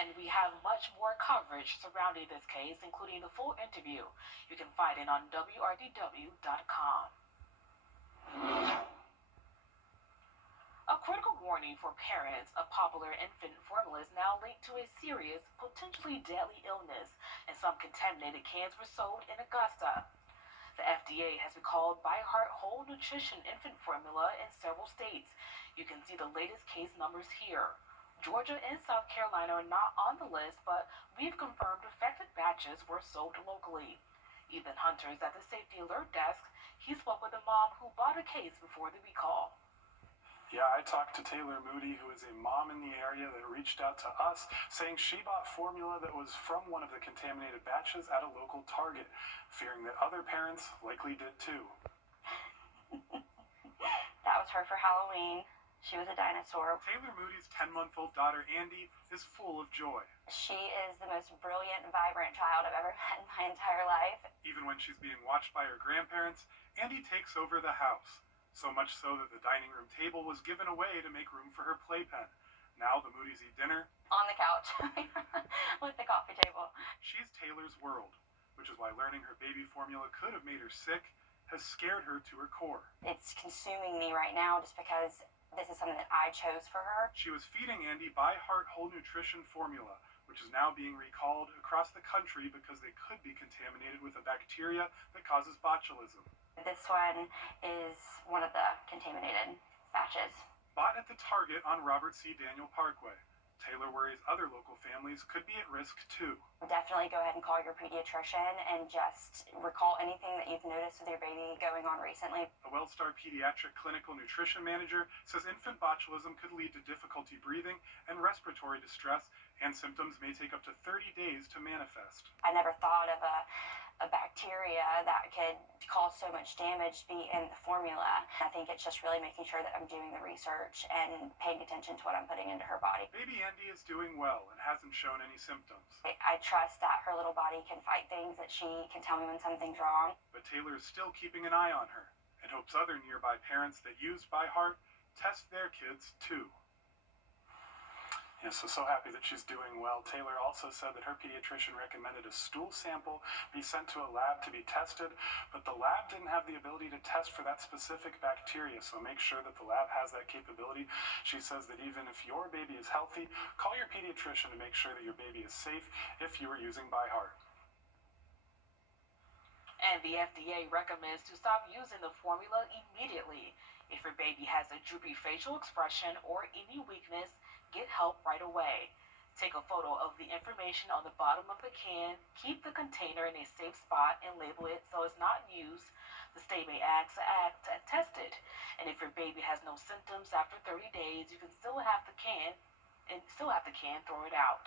And we have much more coverage surrounding this case, including the full interview. You can find it on Wrdw.com. A critical warning for parents of popular infant formula is now linked to a serious, potentially deadly illness, and some contaminated cans were sold in Augusta. The FDA has recalled By Heart Whole Nutrition infant formula in several states. You can see the latest case numbers here. Georgia and South Carolina are not on the list, but we've confirmed affected batches were sold locally. Ethan Hunter is at the Safety Alert Desk. He spoke with a mom who bought a case before the recall. Yeah, I talked to Taylor Moody, who is a mom in the area that reached out to us, saying she bought formula that was from one of the contaminated batches at a local Target, fearing that other parents likely did too. That was her for Halloween. She was a dinosaur. Taylor Moody's 10-month-old daughter, Andy, is full of joy. She is the most brilliant, vibrant child I've ever met in my entire life. Even when she's being watched by her grandparents, Andy takes over the house. So much so that the dining room table was given away to make room for her playpen. Now the Moody's eat dinner on the couch with the coffee table. She's Taylor's world, which is why learning her baby formula could have made her sick has scared her to her core. It's consuming me right now just because this is something that I chose for her. She was feeding Andy By Heart Whole Nutrition formula, which is now being recalled across the country because they could be contaminated with a bacteria that causes botulism. This one is one of the contaminated batches. Bought at the Target on Robert C. Daniel Parkway. Taylor worries other local families could be at risk too. Definitely go ahead and call your pediatrician and just recall anything that you've noticed with your baby going on recently. A WellStar pediatric clinical nutrition manager says infant botulism could lead to difficulty breathing and respiratory distress, and symptoms may take up to 30 days to manifest. I never thought of a bacteria that could cause so much damage be in the formula. I think it's just really making sure that I'm doing the research and paying attention to what I'm putting into her body. Baby Andy is doing well and hasn't shown any symptoms. I trust that her little body can fight things, that she can tell me when something's wrong. But Taylor is still keeping an eye on her and hopes other nearby parents that use By Heart test their kids too. Yes, so happy that she's doing well. Taylor also said that her pediatrician recommended a stool sample be sent to a lab to be tested, but the lab didn't have the ability to test for that specific bacteria, so make sure that the lab has that capability. She says that even if your baby is healthy, call your pediatrician to make sure that your baby is safe if you are using By Heart. And the FDA recommends to stop using the formula immediately. If your baby has a droopy facial expression or any weakness, get help right away. Take a photo of the information on the bottom of the can, keep the container in a safe spot, and label it so it's not used. The state may ask to test it. And if your baby has no symptoms after 30 days, you can still have the can throw it out.